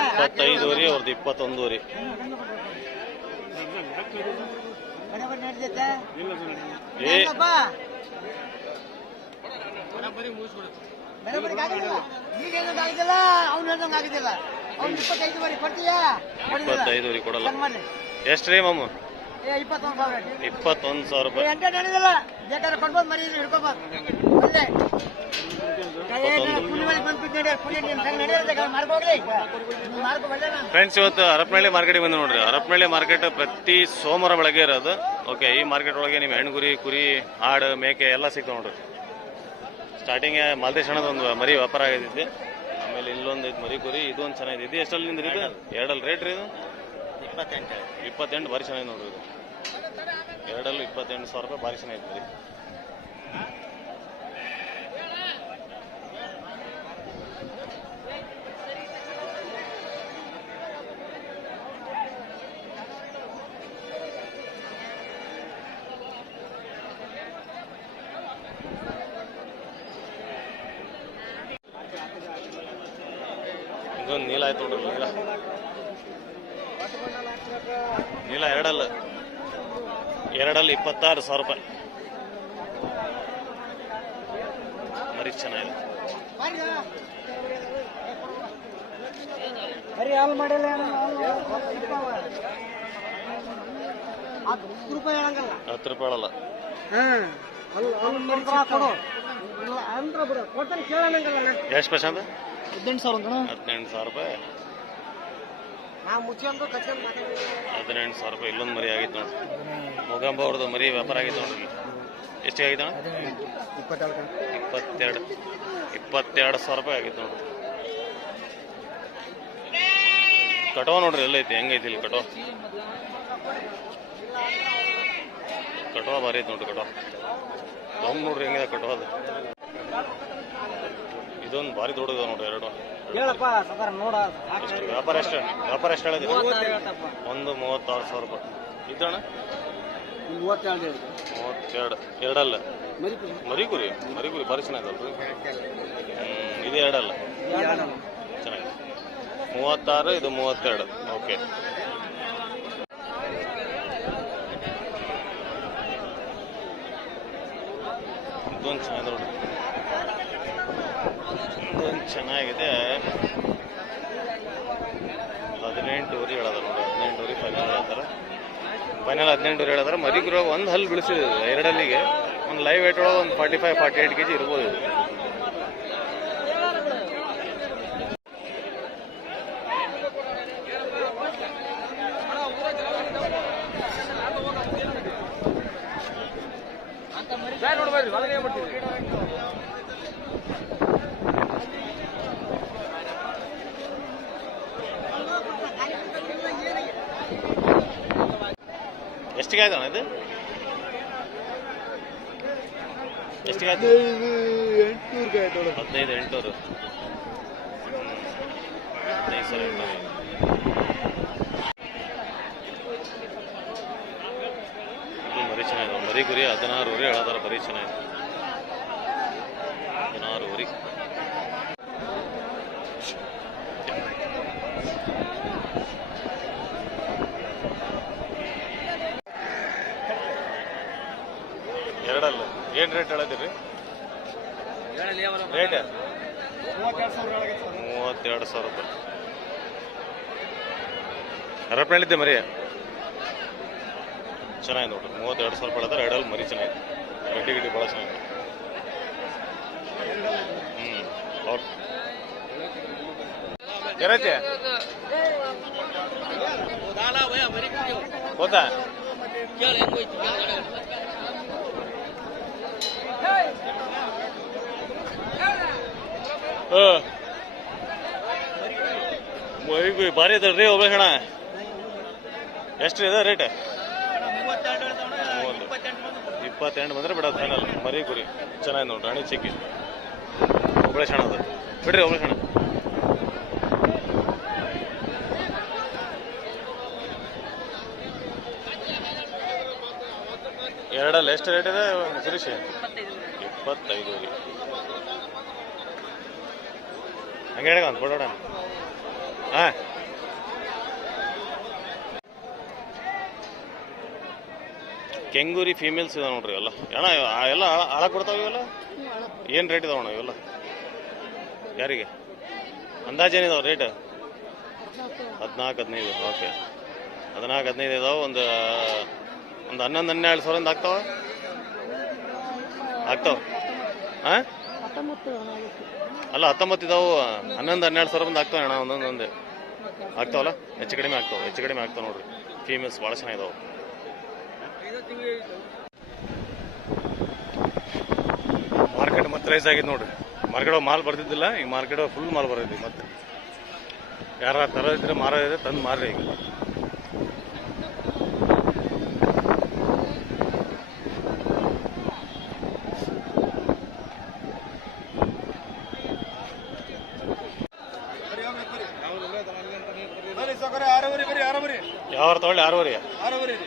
ಇಪ್ಪತ್ತೈದುವರೆ ಅವ್ರದ್ದು ಅವ್ನು ಹೇಳ್ದಂಗೆ ಆಗಿದ್ದಿಲ್ಲ ಅವ್ನು ಕೊಡ್ತೀಯಾ ಕೊಡಿಲ್ಲ. ಎಷ್ಟು ರೀ ಮಾಮು ಇಪ್ಪತ್ತೊಂದು ಸಾವಿರ ರೂಪಾಯಿ. ಬೇಕಾದ್ರೆ ಕೊಂಡ್ಬೋದು ಮರಿ ಹಿಡ್ಕೋಬೋದು. ಫ್ರೆಂಡ್ಸ್ ಇವತ್ತು ಹರಪನಹಳ್ಳಿ ಮಾರ್ಕೆಟ್ಗೆ ಬಂದು ನೋಡ್ರಿ. ಹರಪನಹಳ್ಳಿ ಮಾರ್ಕೆಟ್ ಪ್ರತಿ ಸೋಮವಾರ ಬೆಳಗ್ಗೆ ಇರೋದು. ಓಕೆ ಈ ಮಾರ್ಕೆಟ್ ಒಳಗೆ ನಿಮ್ಮ ಹೆಣ್ಗುರಿ ಕುರಿ ಆಡು ಮೇಕೆ ಎಲ್ಲ ಸಿಗ್ತಾವೆ ನೋಡ್ರಿ. ಸ್ಟಾರ್ಟಿಂಗ್ ಹಣದ ಒಂದು ಮರಿ ವ್ಯಾಪಾರ ಆಗಿದ್ದೆ ಆಮೇಲೆ ಇಲ್ಲೊಂದು ಐತಿ ಮರಿ ಕುರಿ ಇದು ಒಂದು ಚೆನ್ನಾಗಿದೆ ಇದು ನಿಂದ ಇದು? ಎರಡಲ್ಲಿ. ರೇಟ್ ರೀ ಇದು? ಇಪ್ಪತ್ತೆಂಟು. ಇಪ್ಪತ್ತೆಂಟು ಭಾರಿ ಚೆನ್ನಾಗಿ ನೋಡ್ರಿ ಎರಡಲ್ಲೂ ಇಪ್ಪತ್ತೆಂಟು ಸಾವಿರ ರೂಪಾಯಿ ಭಾರಿ ಚೆನ್ನಾಗಿ ಮರಿ ಇದೊಂದು ನೀಲ ಆಯ್ತು ನೋಡ್ರಿ ನೀಲ ನೀಲ ಎರಡಲ್ಲ. ಎರಡಲ್ಲಿ ಇಪ್ಪತ್ತಾರು ಸಾವಿರ ರೂಪಾಯಿ. ಮರಿ ಚೆನ್ನಾಗಿದೆ. ಬರೀ ಹಾಲು ಮಾಡಿಲ್ಲ ಹತ್ತು ರೂಪಾಯಿ ಇಲ್ಲ ಕೇಳಂಗಲ್ಲ. ಎಷ್ಟು ಪರ್ಸೆಂಟ್ ಹದಿನೆಂಟು ಸಾವಿರ ಹದಿನೆಂಟು ಸಾವಿರ ರೂಪಾಯಿ. ಹದಿನೆಂಟು ಸಾವಿರ ರೂಪಾಯಿ ಇಲ್ಲೊಂದು ಮರಿ ಆಗಿತ್ತು ನೋಡಿ ಮೊಗಂಬ ಅವ್ರದ್ದು ಮರಿ ವ್ಯಾಪಾರ ಆಗಿತ್ತು ನೋಡ್ರಿ. ಎಷ್ಟು ಆಗಿತ್ತು ಇಪ್ಪತ್ತೆರಡು ಇಪ್ಪತ್ತೆರಡು. ಸಾವಿರ ರೂಪಾಯಿ ಆಗಿತ್ತು ನೋಡ್ರಿ. ಕಟೋ ನೋಡ್ರಿ ಎಲ್ಲೈತಿ ಹೆಂಗೈತಿ ಇಲ್ಲಿ ಕಟೋ? ಕಟೋ ಭಾರಿ ಐತಿ ನೋಡ್ರಿ ಕಟೋ. ದಮ್ ನೋಡ್ರಿ ಹೆಂಗಿದೆ ಕಟೋ ಅದು. ಇದೊಂದು ಭಾರಿ ದೊಡ್ಡದ ನೋಡ್ರಿ ಎರಡು. ಹೇಳಪ್ಪ ಸದಾರ ನೋಡ ಎಷ್ಟು ವ್ಯಾಪಾರ ಎಷ್ಟು ವ್ಯಾಪಾರ ಎಷ್ಟು ಹೇಳಿದ್ರಿ ಒಂದು ಮೂವತ್ತಾರು ಸಾವಿರ ರೂಪಾಯಿ. ಇದ್ದಣ್ಣ? ಮೂವತ್ತೆರಡು ಮೂವತ್ತೆರಡು. ಎರಡಲ್ಲ? ಮರಿ ಮರಿ ಕುರಿ ಮರಿ ಕುರಿ ಭಾರಿ ಚೆನ್ನಾಗಿದಲ್ರಿ ಹ್ಮ್ ಇದು ಎರಡಲ್ಲ. ಚೆನ್ನಾಗಿದೆ. ಮೂವತ್ತಾರು ಇದು ಮೂವತ್ತೆರಡು. ಓಕೆ ಇದೊಂದು ಚೆನ್ನಾಗಿದೆ ನೋಡಿ ಇದೊಂದು ಚೆನ್ನಾಗಿದೆ ಹದಿನೆಂಟುವರೆ ಹೇಳದ ನೋಡಿ ಹದಿನೆಂಟುವರೆ ಫೈನಲ್ ಹೇಳ್ತಾರೆ ಫೈನಲ್ ಹದಿನೆಂಟುವರೆ ಹೇಳಿದ್ರೆ ಮರಿ ಗುರು ಒಂದು ಹಲ್ಲು ಬಿಡಿಸಿದೆ ಎರಡಲ್ಲಿಗೆ ಒಂದು ಲೈವ್ ವೇಟ್ ಒಳಗೆ ಒಂದು forty five forty eight K G ಇರ್ಬೋದು ಇದು. ಎಷ್ಟಿಗೆ ಆಯ್ತು ಅಣ್ಣ ಇದು ಎಷ್ಟಿಗೆ ಆಯ್ತು ಹದಿನೈದು ಎಂಟುನೂರು. ಹದಿನೈದು ಸಾವಿರ ಎಂಟುನೂರು ಮರಿ ಚೆನ್ನಾಗಿದೆ ಮರಿ ಗುರಿ ಹದಿನಾರು ಉರಿ ಹೇಳದಾರ ಬರೀ ಚೆನ್ನಾಗಿದೆ ಏನು ರೇಟ್ ಹೇಳದಿರಿ ರೇಟ್ ಮೂವತ್ತೆರಡು ಸಾವಿರ ರೂಪಾಯಿ. ಹೇಳಿದ್ದೆ ಮರಿ. ಚೆನ್ನಾಗಿದೆ ನೋಡ್ರಿ. ಮೂವತ್ತೆರಡು ಸಾವಿರ ರೂಪಾಯಿ ಹೇಳಿದ್ರೆ ಎರಡಲ್ಲಿ ಮರಿ ಚೆನ್ನಾಗಿದೆ. ಗಡ್ಡಿ ಗಿಡ್ಡಿ ಭಾಳ ಚೆನ್ನಾಗಿದೆ. Hmm okay. ಏನೈತೆ ಹೋತಾ ಮೈಗು ಭಾರಿ ರೀ ಒಬ್ಬ ಎಷ್ಟು ಇದೆ ರೇಟ್? ಇಪ್ಪತ್ತೆಂಟು ಬಂದ್ರೆ ಬಿಡೋದು ಫೈನಲ್ ಮರಿ ಗುರಿ. ಚೆನ್ನಾಗಿ ನೋಡ್ರಿ ರಾಣಿ ಚಿಕ್ಕಿ ಒಬ್ಬಳೆ ಶಣ ಅದು. ಬಿಡ್ರಿ ಒಬ್ಬಳೆ ಶಣ ಎರಡಲ್ಲಿ ಎಷ್ಟು ರೇಟ್ ಇದೆ ಸುರೇಶ್ ಇಪ್ಪತ್ತೈದು. ರೀ ಹಂಗೆ ಒಂದು ಕೊಡೋಣ ಹಾಂ. ಕೆಂಗೂರಿ ಫೀಮೇಲ್ಸ್ ಇದಾವೆ ನೋಡ್ರಿ ಇವೆಲ್ಲ. ಅಣ್ಣ ಎಲ್ಲ ಹಾಳ ಕೊಡ್ತಾವ ಇವೆಲ್ಲ? ಏನು ರೇಟ್ ಇದಾವಣ ಇವೆಲ್ಲ? ಯಾರಿಗೆ? ಅಂದಾಜೇನಿದಾವೆ ರೇಟ್ ಹದಿನಾಲ್ಕು, ಹದಿನೈದು. ಓಕೆ ಹದಿನಾಲ್ಕು, ಹದಿನೈದು ಇದಾವೆ. ಒಂದು ಒಂದು ಹನ್ನೊಂದು, ಹನ್ನೆರಡು ಸಾವಿರದಿಂದ ಆಗ್ತಾವ? ಆಗ್ತಾವ. ಹಾಂ? ಅಲ್ಲ ಹತ್ತೊಂಬತ್ತು ಇದಾವು ಹನ್ನೊಂದು, ಹನ್ನೆರಡು ಸಾವಿರ ಬಂದು ಆಗ್ತಾವೆ ಅಣ್ಣ, ಒಂದೊಂದು ಒಂದೇ. ಆಗ್ತಾವಲ್ಲ? ಹೆಚ್ಚು ಕಡಿಮೆ ಆಗ್ತಾವೆ, ಹೆಚ್ಚು ಕಡಿಮೆ ಆಗ್ತಾವೆ ನೋಡ್ರಿ. ಫೀಮೇಲ್ಸ್ ಭಾಳ ಚೆನ್ನಾಗಿದಾವೆ. ಮಾರ್ಕೆಟ್ ಮತ್ತೆ ರೈಸ್ ಆಗಿದೆ ನೋಡ್ರಿ. ಮಾರ್ಕೆಟ್ ಮಾಲ್ ಬರ್ತಿದ್ದಿಲ್ಲ ಈಗ ಮಾರ್ಕೆಟ್ ಫುಲ್ ಮಾಲ್ ಬರ್ತೈತಿ ಮತ್ತೆ. ಯಾರ ತರೋದಿದ್ರೆ ಮಾರೋದಿದ್ರೆ ತಂದು ಮಾರ್ರಿ ಈಗ ಬರೀ ಸೌಕರ್ಯ ಆರೂವರೆ ಬರೀ ಯಾವ ತಗೊಳ್ಳಿ ಆರೂವರೆ ಆರೂವರೆ ರೀ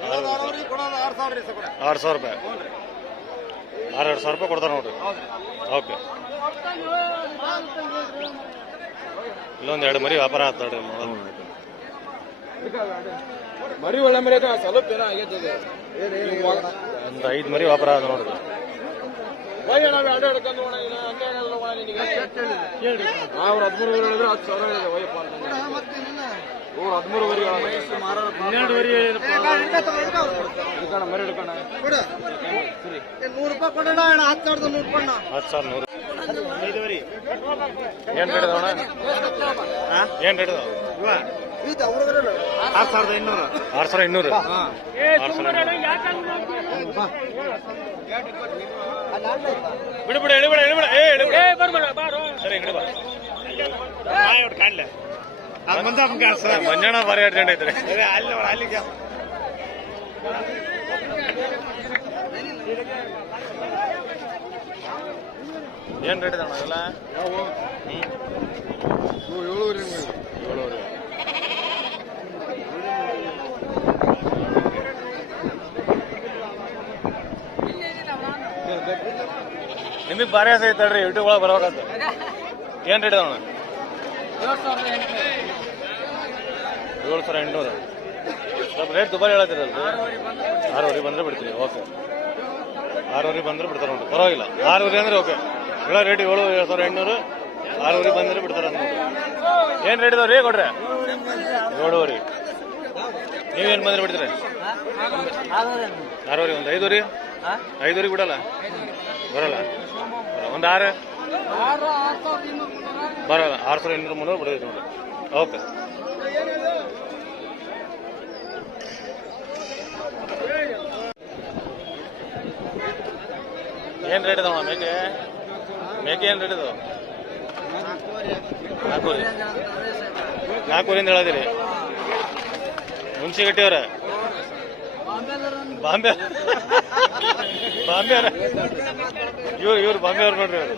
ಕೊಡೋದು ಆರೂವರೆ ಕೊಡೋದು ಆರು ಸಾವಿರ ರೀ ಸೌಕರ್ಯ ಆರು ಸಾವಿರ ರೂಪಾಯಿ. ಆರು ಎರಡು ಸಾವಿರ ರೂಪಾಯಿ ಕೊಡ್ತಾರೆ ನೋಡ್ರಿ. ಓಕೆ. ಇಲ್ಲೊಂದು ಎರಡು ಮರಿ ವ್ಯಾಪಾರ ಆಗ್ತಾಡ್ರಿ ನೋಡೋಣ ಮರಿ ಒಳ್ಳೆ ಮರಿ ಸ್ವಲ್ಪ ಏನೋ ಆಗೈತೆ ಒಂದು ಐದು ಮರಿ ವ್ಯಾಪಾರ ಆದ ನೋಡ್ರಿ. ಅವ್ರು ಹದಿಮೂರು ಹೇಳಿದ್ರೆ ಹತ್ತು ಸಾವಿರ ಇದೆ ಅವ್ರು ಹದಿಮೂರು ವರೆ ಹನ್ನೆರಡು ವರೆ ಹಿಡ್ಕೋಣ ಮರಿ ಹಿಡ್ಕೋಣ ನೂರು ರೂಪಾಯಿ ಕೊಡೋಣ ಅಣ್ಣ ಹತ್ತು ಸಾವಿರದ ನೂರು ಕೊಡೋಣ ಹತ್ತು ಸಾವಿರ ನೂರು ಏನು ರೇಟ್ ಅದಾವಣ ಏನು ರೇಟ್ ಅದಾವ ಆರು ಸಾವಿರದ ಇನ್ನೂರು ಆರು ಸಾವಿರ ಇನ್ನೂರು ಆರು ಸಾವಿರ ಬಿಡು ಬಿಡು ಎಳಿಬೇಡ ಎಳಿಬೇಡ ಏ ಎಳಿಬೇಡ ಸರಿ ಹಿಡಿ ಬಾ ಕಾಣ್ಲೆ ಮಂಜಣ್ಣ ಬಾರಿ ಅರ್ಜೆಂಟ್ ಐತ್ರಿ ಅಲ್ಲಿ ಅಲ್ಲಿ ಅಲ್ಲಿಗೆ. ಏನ್ ರೇಟ್ ಅಣ್ಣ ಎಲ್ಲ ಏಳುವರೆ ಏಳುವರೆ ನಿಮಗೆ ಬಾರಿ ಆಸೆ ಐತಲ್ರಿ ಯೂಟ್ಯೂಬ್ ಒಳಗೆ ಬರ್ಬೇಕಂತ. ಏನ್ ರೇಟ್ ಅಣ್ಣ? ಏಳು ಸಾವಿರ ಎಂಟುನೂರು. ಸ್ವಲ್ಪ ರೇಟ್ ದುಬಾರಿ ಹೇಳತ್ತಿರಲ್ಲ ಆರೂವರೆ ಬಂದರೆ ಬಿಡ್ತೀವಿ ಓಕೆ ಆರೂವರೆ ಬಂದರೆ ಬಿಡ್ತಾರೆ ನೋಡಿ ಪರವಾಗಿಲ್ಲ. ಆರೂವರೆ ಅಂದರೆ ಓಕೆ ಹೇಳೋ ರೇಟ್ ಏಳು ಏಳು ಸಾವಿರ ಎಂಟುನೂರು ಆರೂವರೆ ಬಂದರೆ ಬಿಡ್ತಾರೆ ಅಂತ ಏನು ರೇಟ್ ಇದಾವ್ರಿ, ಕೊಡ್ರೆ? ಏಳುವರೆ. ನೀವೇನು ಬಂದರೆ ಬಿಡ್ತೀರಿ? ಆರೂವರೆ ಒಂದು. ಐದೂರಿ ಐದೂರಿ ಬಿಡಲ್ಲ? ಬರಲ್ಲ. ಒಂದು ಆರು? ಬರಲ್ಲ, ಆರು ಸಾವಿರ ಇನ್ನೂರು ಮುನ್ನೂರು ಬಿಡೋದು ನೋಡಿ ಓಕೆ ಏನು ರೇಟ್ ಇದಾವ ಮೇಕೆ? ಮೇಕೆ ಏನು ರೇಟ್ ಇದಾವ ನಾಲ್ಕೂರಿ ನಾಲ್ಕೂರಿಂದ ಹೇಳದಿರಿ. ಮುನ್ಸಿಗಟ್ಟಿಯವ್ರ ಬಾಂಬೆ. ಬಾಂಬೆ ಇವ್ರು ಇವ್ರು ಬಾಂಬೆ ಅವ್ರು ನೋಡ್ರಿ ಅವ್ರು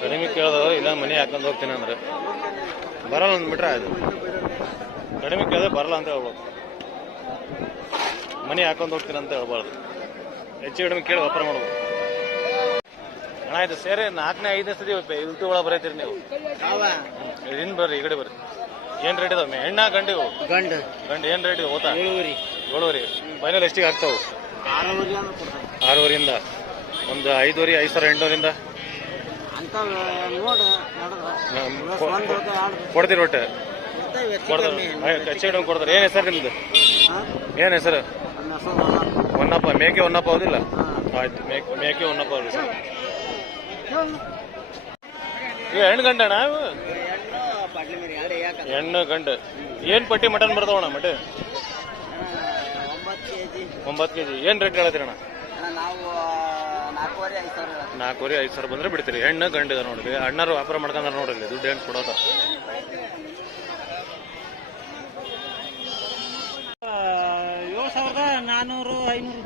ಕಡಿಮೆ ಕೇಳೋದು ಇಲ್ಲ ಮನೆ ಹಾಕೊಂಡು ಹೋಗ್ತೀನಿ ಅಂದ್ರೆ. ಬರಲ್ಲ ಅಂದ್ಬಿಟ್ರೆ ಅದು ಕಡಿಮೆ ಕೇಳಿದ್ರೆ ಬರಲ್ಲ ಅಂತ ಹೇಳ್ಬೋದು. ಮನೆ ಹಾಕೊಂಡು ಹೋಗ್ತೀನಿ ಅಂತ ಹೇಳ್ಬಾರ್ದು. ಹೆಚ್ಚು ಕಡಿಮೆ ಕೇಳಿ ವ್ಯಾಪಾರ ಮಾಡ್ಬೋದು. ಅಣ್ಣ ಆಯ್ತು ಸೇರಿ ನಾಲ್ಕನೇ ಐದನೇ ಸತಿ ಇಲ್ಟಿ ಒಳಗೆ ಬರೀತೀರಿ ನೀವು. ಇನ್ ಬರ್ರಿ ಈ ಕಡೆ ಬರ್ರಿ. ಏನ್ ರೇಟ್ ಇದಾವೆ? ಹೆಣ್ಣ ಗಂಡಿವು ಗಂಡು. ಗಂಡು ಏನ್ ರೇಟ್ ಇದೆ ಓತಾ? ಏಳುವರಿ. ಏಳುವರೆ. ಫೈನಲ್ ಎಷ್ಟಿಗೆ ಆಗ್ತಾವು? ಆರೂವರಿಯಿಂದ ಒಂದು ಐದುವರೆ ಐದು ಸಾವಿರ ನೋಡ ಕೊಡ್ತೀರಿ ಒಟ್ಟು? ಕೊಡ್ತಾರೆ ಹೆಚ್ಚು ಕಡಿಮೆ ಕೊಡ್ತಾರೆ. ಏನು ಹೆಸರು ನಿಮ್ದು? ಏನು ಹೆಸರು? ಹೊನ್ನಪ್ಪ. ಮೇಕೆ ಹೊನ್ನಪ್ಪ ಹೌದಿಲ್ಲ? ಆಯ್ತು. ಮೇಕೆ ಮೇಕೆ ಹೊನ್ನಪ್ಪ ಅವ್ರಿ ಸರ್. ಇವು ಹೆಣ್ಣು ಗಂಡಣ್ಣ ಇವು ಹೆಣ್ಣು ಗಂಡು. ಏನು ಪಟ್ಟಿ ಮಟನ್ ಬರ್ತಾವಣ್ಣ ಮಟನ್. ಒಂಬತ್ತು ಕೆ ಜಿ ಏನು ರೇಟ್ ಹೇಳತ್ತೀರಣ್ಣ ನಾವು ನಾಲ್ಕೂವರೆ ಐದು ಸಾವಿರ ನಾಲ್ಕೂವರೆ ಐದು ಸಾವಿರ ಬಂದ್ರೆ ಬಿಡ್ತೀರಿ. ಹೆಣ್ಣು ಗಂಡು ಇದೆ ನೋಡ್ರಿ. ಅಣ್ಣರು ವ್ಯಾಪಾರ ಮಾಡ್ಕೊಂಡ್ರೆ ನೋಡ್ರಿ ದುಡ್ಡು ಏನು ಕೊಡೋದ. ಏಳು ಸಾವಿರದ ನಾನ್ನೂರು ಐನೂರು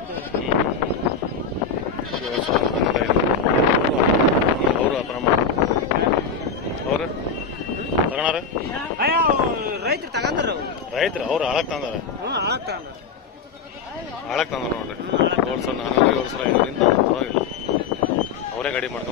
ಏಳು ಸಾವಿರ. ಅವರು ವ್ಯಾಪಾರ ಮಾಡ್ತಾರೆ. ತಗೋಣಾರ ರೈತರು ತಗಂದ್ರ ರೈತರು ಅವ್ರು ಹಾಳಕ್ ತಂದಾರ. ಹಾಳಕ್ ತಂದಾರ. ಹಾಳಕ್ ತಂದಾರ ನೋಡ್ರಿ. ಹೋಲ್ಸಲ ಏಳು ಸಾವಿರ ಐನೂರಿಂದ llegaremos,